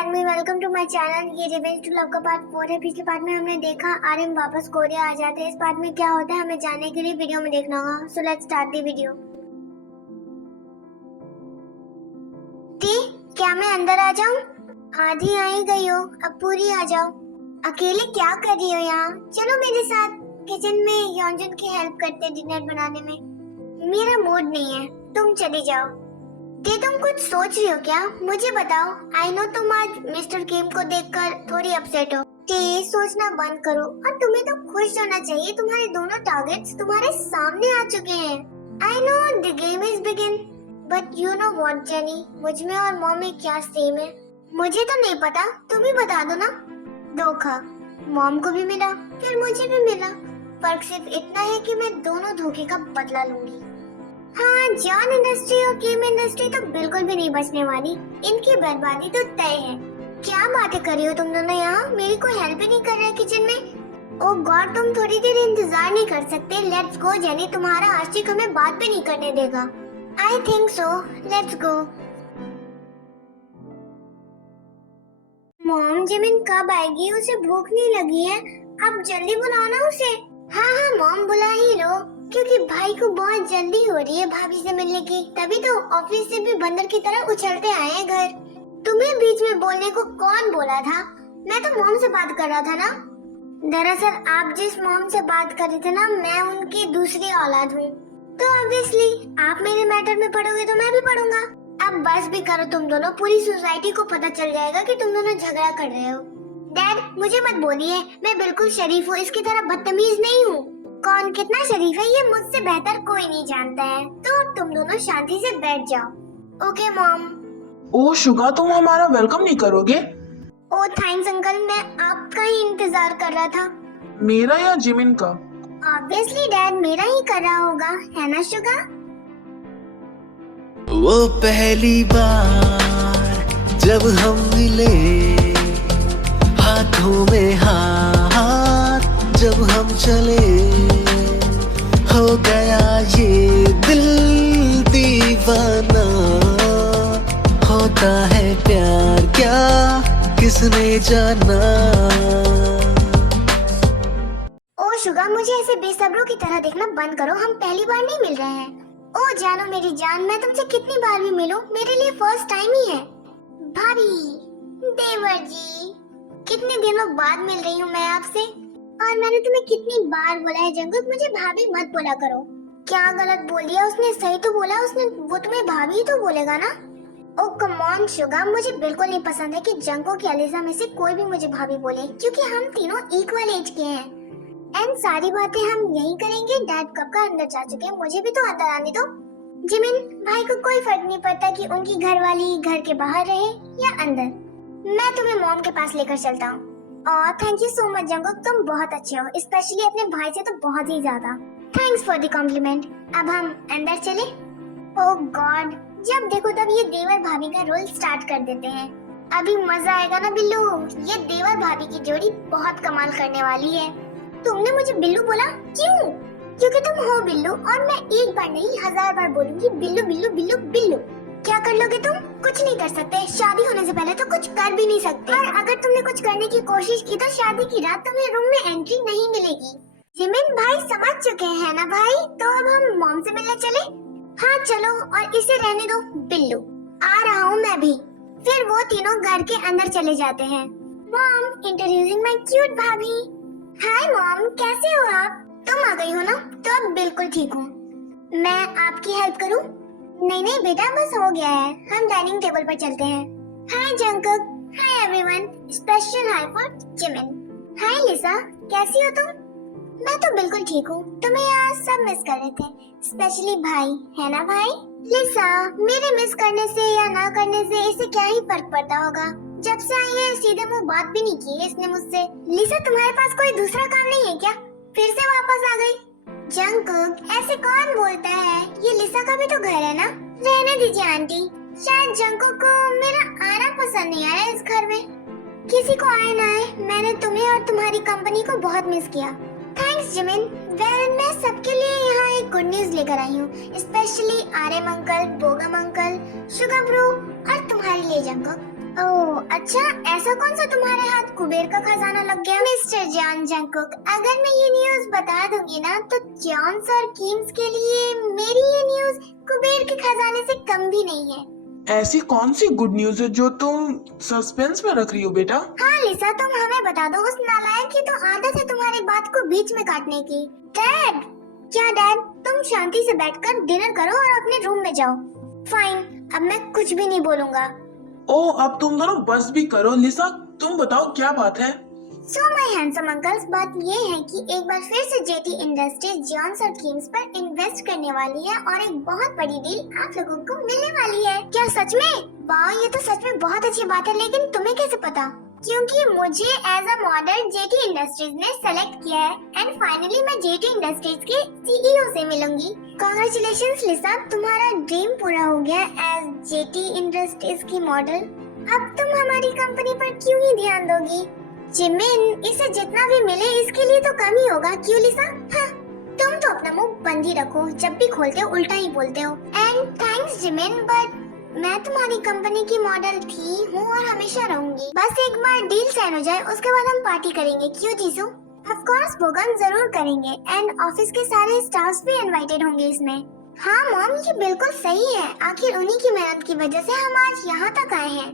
And me welcome to my channel. ये revenge to love का part 4 है। पिछले पार्ट में हमने देखा आर्यन वापस कोरिया आ जाते हैं। इस पार्ट में क्या होता है हमें जानने के लिए वीडियो में देखना होगा। So let's start the video. T, क्या मैं अंदर आ जाऊं? आधी आ ही गई हो, अब पूरी आ जाओ। अकेले क्या कर रही हो यहाँ? चलो मेरे साथ किचन में योंजन की हेल्प करते डिनर बनाने में। मेरा मूड नहीं है, तुम चली जाओ। ये तुम कुछ सोच रही हो क्या? मुझे बताओ। आई नो तुम आज मिस्टर किम को देखकर थोड़ी अपसेट हो। ये सोचना बंद करो और तुम्हें तो खुश होना चाहिए। तुम्हारे दोनों टारगेट्स तुम्हारे सामने आ चुके हैं। I know the game is begin but you know what jenny, मुझ में और मॉम में क्या सेम है? मुझे तो नहीं पता, तुम ही बता दो ना। धोखा मॉम को भी मिला, फिर मुझे भी मिला। फर्क सिर्फ इतना है कि मैं दोनों धोखे का बदला लूंगी। हाँ, जॉन इंडस्ट्री और किम इंडस्ट्री तो बिल्कुल भी नहीं बचने वाली। इनकी बर्बादी तो तय है। क्या बातें कर रही हो तुम दोनों यहाँ? मेरी कोई हेल्प ही नहीं कर रहा है किचन में। ओह गॉड, तुम थोड़ी देर इंतजार नहीं कर सकते? लेट्स गो जेनी, तुम्हारा आशिक हमें बात भी नहीं करने देगा। I think so, let's go. Mom, Jimin कब आएगी? उसे भूख नहीं लगी है? अब जल्दी बुलाओ ना उसे। हाँ हाँ मॉम, बुला ही लो, क्योंकि भाई को बहुत जल्दी हो रही है भाभी से मिलने की। तभी तो ऑफिस से भी बंदर की तरह उछलते आए हैं घर। तुम्हें बीच में बोलने को कौन बोला था? मैं तो मॉम से बात कर रहा था ना। दरअसल आप जिस मॉम से बात कर रहे थे ना, मैं उनकी दूसरी औलाद हूँ। तो ऑब्वियसली आप मेरे मैटर में पढ़ोगे तो मैं भी पढ़ूंगा। अब बस भी करो तुम दोनों, पूरी सोसाइटी को पता चल जाएगा कि तुम दोनों झगड़ा कर रहे हो। डैड मुझे मत बोलिए, मैं बिल्कुल शरीफ हूँ, इसकी तरह बदतमीज नहीं हूँ। कौन कितना शरीफ है ये मुझसे बेहतर कोई नहीं जानता है। तो तुम दोनों शांति से बैठ जाओ। Okay mom. ओह शुगा, तुम हमारा वेलकम नहीं करोगे? ओह थैंक्स अंकल, मैं आपका ही इंतजार कर रहा था। मेरा या जिमिन का? ऑब्वियसली डैड मेरा ही कर रहा होगा, है ना शुगा? वो पहली बार जब हम मिले, हाथों में हाथ जब हम चले, हो गया ये दिल दीवाना। होता है प्यार क्या किसने जाना। ओ शुगा, मुझे ऐसे बेसब्रों की तरह देखना बंद करो। हम पहली बार नहीं मिल रहे हैं। ओ जानो मेरी जान, मैं तुमसे कितनी बार भी मिलूं, मेरे लिए फर्स्ट टाइम ही है। भाभी, देवर जी, कितने दिनों बाद मिल रही हूँ मैं आपसे। और मैंने तुम्हें कितनी बार बोला है जंगुक, मुझे भाभी मत बोला करो। क्या गलत बोल दिया उसने? सही तो बोला उसने, वो तुम्हें भाभी ही तो बोलेगा ना। ओ कम ऑन शुगा, मुझे बिल्कुल नहीं पसंद है कि जंगुक या लिसा में से कोई भी मुझे भाभी बोले, क्योंकि हम तीनों इक्वल एज के हैं। एंड सारी बातें हम यही करेंगे। डैड कब का अंदर जा चुके हैं, मुझे भी तो अंदर आने दो। जिमिन भाई को कोई फर्क नहीं पड़ता कि उनकी घरवाली घर के बाहर रहे या अंदर। मैं तुम्हें मॉम के पास लेकर चलता हूँ। और थैंक यू सो मच जंगुक, तुम बहुत अच्छे हो, स्पेशली अपने भाई से तो बहुत ही ज्यादा। Thanks for the compliment. अब हम अंदर चले। ओह गॉड, जब देखो तब ये देवर भाभी का रोल स्टार्ट कर देते हैं। अभी मजा आएगा ना बिल्लू। ये देवर भाभी की जोड़ी बहुत कमाल करने वाली है। तुमने मुझे बिल्लू बोला क्यों? क्योंकि तुम हो बिल्लू, और मैं एक बार नहीं 1000 बार बोलूंगी बिल्लू बिल्लू बिल्लू बिल्लू। क्या कर लोगे तुम? कुछ नहीं कर सकते। शादी होने से पहले तो कुछ कर भी नहीं सकते। और अगर तुमने कुछ करने की कोशिश की तो शादी की रात तुम्हें रूम में एंट्री नहीं मिलेगी। जिमिन भाई समझ चुके हैं ना भाई? तो अब हम मॉम से मिलने चले। हाँ चलो, और इसे रहने दो बिल्लू। आ रहा हूँ मैं भी। फिर वो तीनों घर के अंदर चले जाते हैं। मॉम, इंट्रोड्यूसिंग माय क्यूट भाभी। हाय मॉम, कैसे हो आप? तुम आ गई हो ना, तो अब बिल्कुल ठीक हूँ। मैं आपकी हेल्प करूँ? नहीं नहीं बेटा, बस हो गया है। हम डाइनिंग टेबल पर चलते हैं। Hi Jungkook, hi everyone, special hi for Jimin. Hi Lisa, कैसी हो तुम? मैं तो बिल्कुल ठीक हूँ। तुम्हें यहाँ सब मिस कर रहे थे, स्पेशली भाई, है ना भाई? लिसा, मेरे मिस करने से या ना करने से इसे क्या ही फर्क पड़ता होगा? जब से आई है सीधे मुंह बात भी नहीं की है इसने मुझसे। लिसा, तुम्हारे पास कोई दूसरा काम नहीं है क्या? फिर से वापस आ गई? जंगकुक, ऐसे कौन बोलता है? ये लिसा का भी तो घर है ना। रहने दीजिए आंटी, शायद जंगकुक को मेरा आना पसंद नहीं आया इस घर में। किसी को आए ना आए, मैंने तुम्हें और तुम्हारी कंपनी को बहुत मिस किया। Thanks Jimin. वेल, मैं सबके लिए यहाँ एक गुड न्यूज लेकर आई हूँ, specially Aryan uncle, Bogum uncle, sugar bro और तुम्हारे लिए जंगकुक। ओह अच्छा, ऐसा कौन सा तुम्हारे हाथ कुबेर का खजाना लग गया? मिस्टर जॉन जंकुक, अगर मैं ये न्यूज़ बता दूंगी ना तो जॉन्स और कीम्स के लिए मेरी ये न्यूज़ कुबेर के खजाने से कम भी नहीं है। ऐसी कौन सी गुड न्यूज है जो तुम सस्पेंस में रख रही हो बेटा? हाँ लिसा, तुम हमें बता दो। उस नालायक की तो आदत है तुम्हारी बात को बीच में काटने की। डैड! क्या डैड? तुम शांति से बैठकर डिनर करो और अपने रूम में जाओ। फाइन, अब मैं कुछ भी नहीं बोलूंगा। ओह, अब तुम दोनों बस भी करो। लिसा, तुम बताओ क्या बात है? सो माय हैंडसम अंकल्स, बात ये है कि एक बार फिर से जेटी इंडस्ट्रीज जॉन्स और कीम्स पर इन्वेस्ट करने वाली है और एक बहुत बड़ी डील आप लोगों को मिलने वाली है। क्या सच में? वाह, ये तो सच में बहुत अच्छी बात है, लेकिन तुम्हें कैसे पता? क्योंकि मुझे as a model JT industries ने सेलेक्ट किया है एंड फाइनली मैं जेटी इंडस्ट्रीज के सीईओ से मिलूंगी। कांग्रेचुलेशंस लिसा, तुम्हारा ड्रीम पूरा हो गया एज जेटी इंडस्ट्रीज की मॉडल। अब तुम हमारी कंपनी पर क्यों ही ध्यान दोगी? जिमिन, इसे जितना भी मिले इसके लिए तो कम ही होगा, क्यों लिसा? हाँ, तुम तो अपना मुंह बंद ही रखो, जब भी खोलते हो उल्टा ही बोलते हो। एंड थैंक्स जिमिन, बट मैं तुम्हारी कंपनी की मॉडल थी, हूँ और हमेशा रहूंगी। बस एक बार डील साइन हो जाए उसके बाद हम पार्टी करेंगे, क्यों जीसू? ऑफ कोर्स भोगन जरूर करेंगे एंड ऑफिस के सारे स्टाफ्स भी इनवाइटेड होंगे इसमें। हाँ मॉम, ये बिल्कुल सही है, आखिर उन्हीं की मेहनत की वजह से हम आज यहाँ तक आए हैं,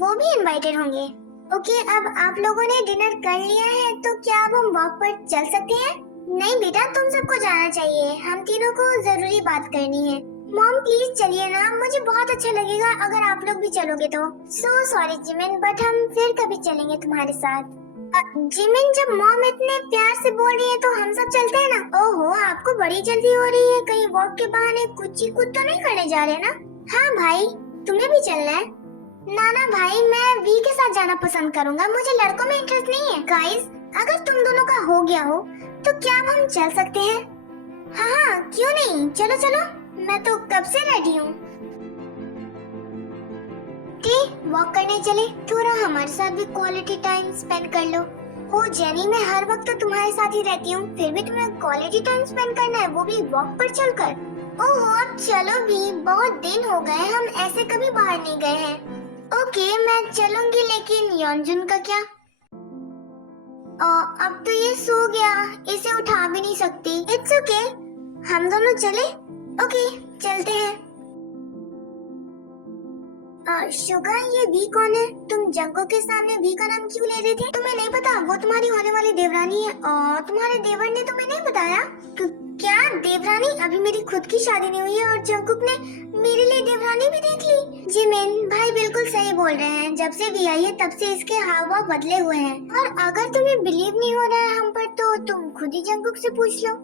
वो भी इनवाइटेड होंगे। ओके, अब आप लोगों ने डिनर कर लिया है तो क्या अब हम वॉक पर चल सकते हैं? नहीं बेटा, तुम सबको जाना चाहिए, हम तीनों को जरूरी बात करनी है। मॉम प्लीज चलिए ना, मुझे बहुत अच्छा लगेगा अगर आप लोग भी चलोगे तो। सो सॉरी जिमिन, बट हम फिर कभी चलेंगे तुम्हारे साथ। जिमिन, जब मॉम इतने प्यार से बोल रही है तो हम सब चलते हैं ना। ओहो, आपको बड़ी जल्दी हो रही है, कहीं वॉक के बहाने कुछ कूद तो नहीं करने जा रहे ना? हाँ भाई, तुम्हें भी चलना है? ना भाई, मैं वी के साथ जाना पसंद करूंगा, मुझे लड़कों में इंटरेस्ट नहीं है। गाइस, अगर तुम दोनों का हो गया हो तो क्या अब हम चल सकते हैं? हाँ, क्यों नहीं, चलो चलो, मैं तो कब से रेडी हूँ। वॉक करने चले, थोड़ा हमारे साथ भी क्वालिटी टाइम स्पेंड कर लो। ओ जेनी, मैं हर वक्त तो तुम्हारे साथ ही रहती हूँ, फिर भी तुम्हें क्वालिटी टाइम स्पेंड करना है, वो भी वॉक पर चलकर। ओहो, अब चलो भी, बहुत दिन हो गए, हम ऐसे कभी बाहर नहीं गए हैं। ओके, मैं चलूंगी, लेकिन योंजुन का क्या? अब तो ये सो गया, इसे उठा भी नहीं सकती। इट्स ओके, हम दोनों चले? ओके, चलते हैं। शुगा, ये वी कौन है? तुम जंको के सामने वी का नाम क्यों ले रहे थे? तुम्हें नहीं पता वो तुम्हारी होने वाली देवरानी है और तुम्हारे देवर ने तुम्हें नहीं बताया? क्या देवरानी? अभी मेरी खुद की शादी नहीं हुई है और जंकुक ने मेरे लिए देवरानी भी देख ली। जिमिन भाई बिल्कुल सही बोल रहे हैं, जब से वी आई है तब से इसके हाव भाव बदले हुए हैं। और अगर तुम्हें बिलीव नहीं हो रहा है हम पर तो तुम खुद ही जंकुक से पूछ लो।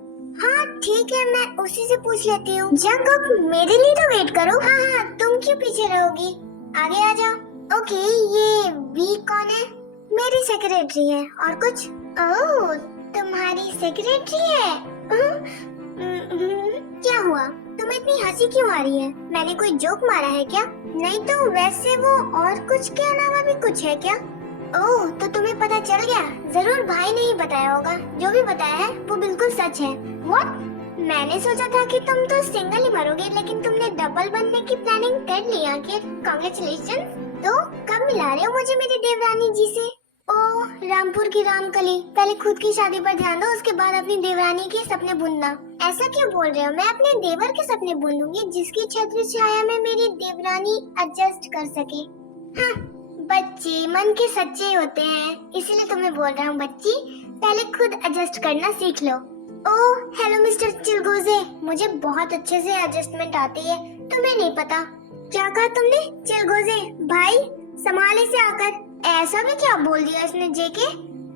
हाँ ठीक है, मैं उसी से पूछ लेती हूँ। जंकुक, मेरे लिए तो वेट करो। हाँ, तुम क्यों पीछे रहोगी, आगे आ जाओ। ओके, ये वी कौन है? मेरी सेक्रेटरी है। और कुछ? ओह, तुम्हारी सेक्रेटरी है? क्या हुआ, तुम्हें इतनी हंसी क्यों आ रही है? मैंने कोई जोक मारा है क्या? नहीं तो वैसे वो और कुछ के अलावा भी कुछ है क्या? ओह, तो तुम्हें पता चल गया। जरूर भाई ने ही बताया होगा, जो भी बताया है वो बिल्कुल सच है। व्हाट? मैंने सोचा था कि तुम तो सिंगल ही मरोगे, लेकिन तुमने डबल बनने की प्लानिंग कर ली आखिर। कांग्रेचुलेशन। तो कब मिला रहे हो मुझे मेरी देवरानी जी से? ओह रामपुर की रामकली, पहले खुद की शादी पर ध्यान दो, उसके बाद अपनी देवरानी के सपने बुनना। ऐसा क्यों बोल रहे हो? मैं अपने देवर के सपने बुनूंगी जिसकी छत्र छाया में मेरी देवरानी एडजस्ट कर सके। हाँ, बच्चे मन के सच्चे होते हैं, इसीलिए तुम्हें बोल रहा हूँ बच्ची, पहले खुद एडजस्ट करना सीख लो। ओह हेलो मिस्टर चिलगोजे, मुझे बहुत अच्छे से एडजस्टमेंट आती है, तुम्हें नहीं पता। क्या कहा तुमने? चिलगोजे भाई, संभाले से आकर। ऐसा भी क्या बोल दिया इसने जेके?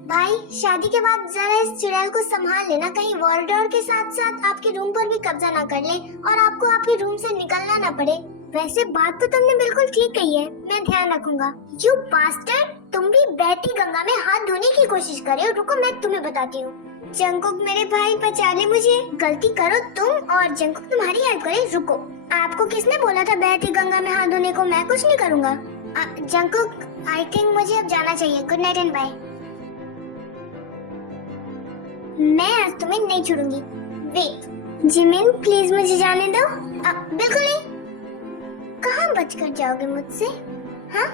भाई शादी के बाद जरा इस चुड़ैल को संभाल लेना, कहीं वॉलडोर के साथ साथ आपके रूम पर भी कब्जा ना कर ले और आपको आपके रूम से निकलना ना पड़े। वैसे बात तो तुमने बिल्कुल ठीक कही है, मैं ध्यान रखूंगा। यू बास्टर्ड, तुम भी बहती गंगा में हाथ धोने की कोशिश कर रहे हो। रुको मैं तुम्हें बताती हूँ। जंकुक मेरे भाई, बचा ले मुझे। गलती करो तुम और जंकुक तुम्हारी हेल्प करे। रुको, आपको किसने बोला था बहती गंगा में हाथ धोने को? मैं कुछ नहीं करूँगा। जंकुक, आई थिंक मुझे अब जाना चाहिए। Good night and bye. मैं आज तुम्हें नहीं छोड़ूंगी। वेट जिमिन, प्लीज मुझे जाने दो। बिल्कुल नहीं। कहाँ बचकर जाओगे मुझसे? हाँ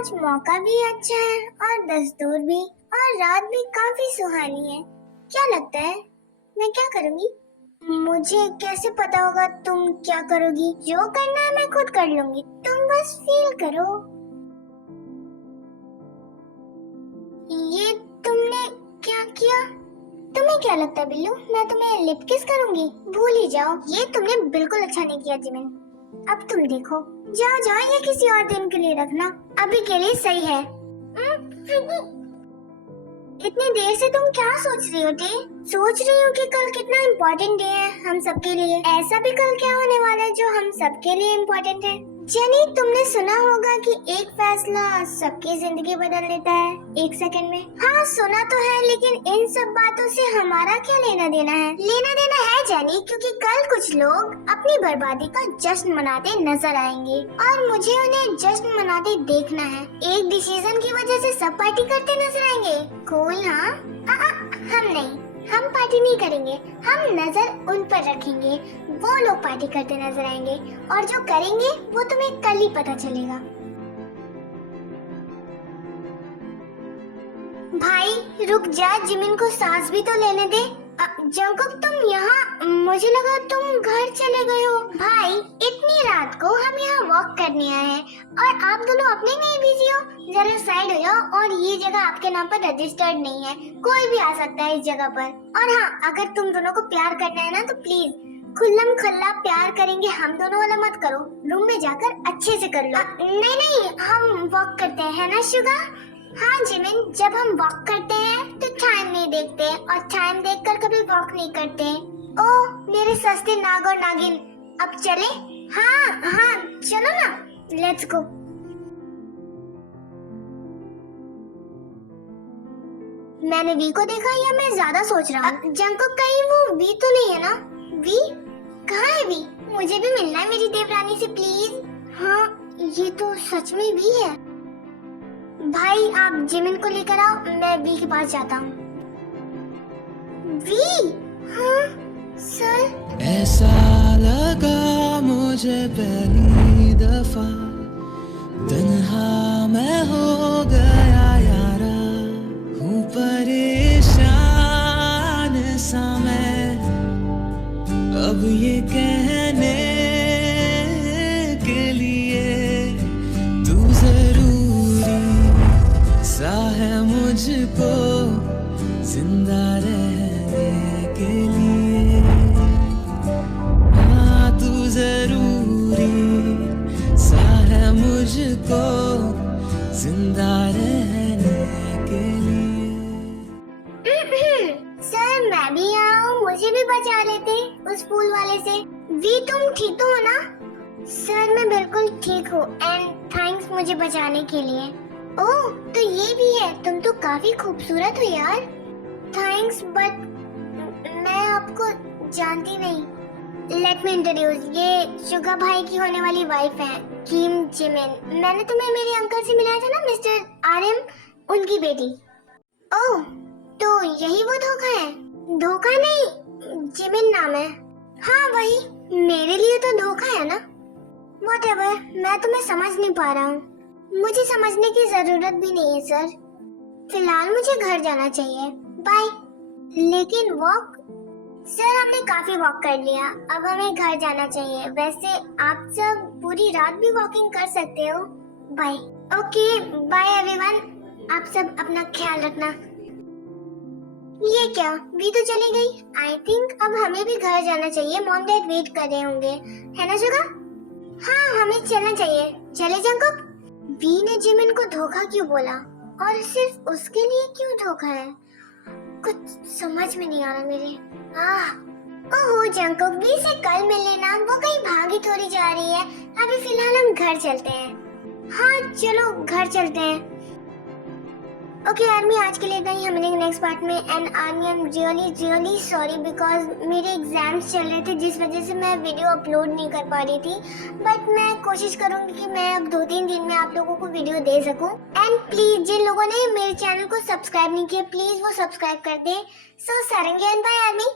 आज मौका भी अच्छा है और दस्तूर भी, और रात भी काफी सुहानी है। क्या लगता है मैं क्या करूँगी? मुझे कैसे पता होगा तुम क्या करोगी? जो करना है मैं खुद कर लूंगी, तुम बस फील करो। ये तुमने क्या किया? तुम्हें क्या लगता है बिल्लू, मैं तुम्हें लिप किस करूंगी? भूल ही जाओ, ये तुमने बिल्कुल अच्छा नहीं किया जिमिन। अब तुम देखो, जाओ जाओ, ये किसी और दिन के लिए रखना, अभी के लिए सही है। इतनी देर से तुम क्या सोच रही हो टे? सोच रही हूँ कि कल कितना इम्पोर्टेंट डे है हम सबके लिए। ऐसा भी कल क्या होने वाला है जो हम सबके लिए इम्पोर्टेंट है? जेनी, तुमने सुना होगा कि एक फैसला सबकी जिंदगी बदल देता है एक सेकंड में। हाँ सुना तो है, लेकिन इन सब बातों से हमारा क्या लेना देना है? लेना देना है जेनी, क्योंकि कल कुछ लोग अपनी बर्बादी का जश्न मनाते नजर आएंगे और मुझे उन्हें जश्न मनाते देखना है। एक डिसीजन की वजह से सब पार्टी करते नजर आएंगे। कूल हाँ? हम नहीं, हम पार्टी नहीं करेंगे, हम नजर उन पर रखेंगे। वो लोग पार्टी करते नजर आएंगे और जो करेंगे वो तुम्हें कल ही पता चलेगा। भाई रुक जा, जिमिन को सांस भी तो लेने दे। जंकुक तुम यहाँ, मुझे लगा तुम घर चले गए हो। भाई इतनी रात को हम यहाँ वॉक करने आए हैं और आप दोनों अपने में ही बिजी हो। जरा साइड हो जाओ, और ये जगह आपके नाम पर रजिस्टर्ड नहीं है, कोई भी आ सकता है इस जगह पर। और हाँ, अगर तुम दोनों को प्यार करना है ना तो प्लीज खुल्लम खल्ला प्यार करेंगे हम दोनों वाला मत करो, रूम में जाकर अच्छे से कर लो। नहीं नहीं, हम वॉक करते हैं ना शुगा? हाँ जिमिन, जब हम वॉक करते हैं तो टाइम नहीं देखते और टाइम देखकर कभी वॉक नहीं करते। ओह मेरे सस्ते नाग और नागिन, अब चले? हाँ हाँ चलो ना, लेट्स गो। मैंने वी को देखा या मैं ज्यादा सोच रहा हूँ? जंकुक कहीं वो वी तो नहीं है ना? वी कहाँ है वी? मुझे भी मिलना है मेरी देवरानी से प्लीज। हाँ ये तो सच में वी है। भाई आप जिमिन को लेकर आओ, मैं वी के पास जाता हूँ। वी? हाँ सर। ऐसा लगा मुझे पहली दफा, तन्हा मैं हो गया यारा, हूँ परेशान सा मैं, अब ये कहने के लिए तू जरूरी सा है मुझको जिंदा रहने के लिए। हाँ तू जरूरी सा है मुझको जिंदा रहने के लिए। सर मैं भी आऊँ, मुझे भी बचा लेते उस फूल वाले से। वी तुम ठीक तो हो ना? सर मैं बिल्कुल ठीक हूँ, एंड थैंक्स मुझे बचाने के लिए। ओह तो ये भी है, तुम तो काफी खूबसूरत हो यार। थैंक्स, बट मैं आपको जानती नहीं। लेट मी इंट्रोड्यूस, ये शुगा भाई की होने वाली वाइफ है, किम जिमिन। मैंने तुम्हें मेरे अंकल से मिलाया था ना, मिस्टर आरएम, उनकी बेटी। ओह तो यही वो धोखा है? धोखा नहीं, जिमिन नाम है। हाँ वही, मेरे लिए तो धोखा है ना। व्हाटएवर, मैं तुम्हें समझ नहीं पा रहा हूँ। मुझे समझने की जरूरत भी नहीं है सर। फिलहाल मुझे घर जाना चाहिए, बाय। लेकिन वॉक? सर हमने काफी वॉक कर लिया, अब हमें घर जाना चाहिए। वैसे आप सब पूरी रात भी वॉकिंग कर सकते हो। बाय। ओके बाय एवरीवन, आप सब अपना ख्याल रखना। ये क्या, भी तो चली गई। आई थिंक अब हमें भी घर जाना चाहिए, मॉम डैड वेट कर रहे होंगे, है ना शुगा? हाँ हमें चलना चाहिए। चले जंकुक? बी ने जिमिन को धोखा क्यों बोला, और सिर्फ उसके लिए क्यों धोखा है? कुछ समझ में नहीं आ रहा मेरे। ओहो जंकुक, बी से कल मिल लेना, वो कहीं भागी थोड़ी जा रही है। अभी फिलहाल हम घर चलते हैं। हाँ चलो घर चलते हैं। ओके आर्मी, आज के लिए इतना ही। हम मिलेंगे नेक्स्ट पार्ट में। And army I am really sorry because मेरे एग्जाम्स चल रहे थे, जिस वजह से मैं वीडियो अपलोड नहीं कर पा रही थी। बट मैं कोशिश करूंगी कि मैं अब 2-3 दिन में आप लोगों को वीडियो दे सकूं। एंड प्लीज जिन लोगों ने मेरे चैनल को सब्सक्राइब नहीं किया, प्लीज वो सब्सक्राइब कर दें। सो सारंगी एंड बाय आर्मी।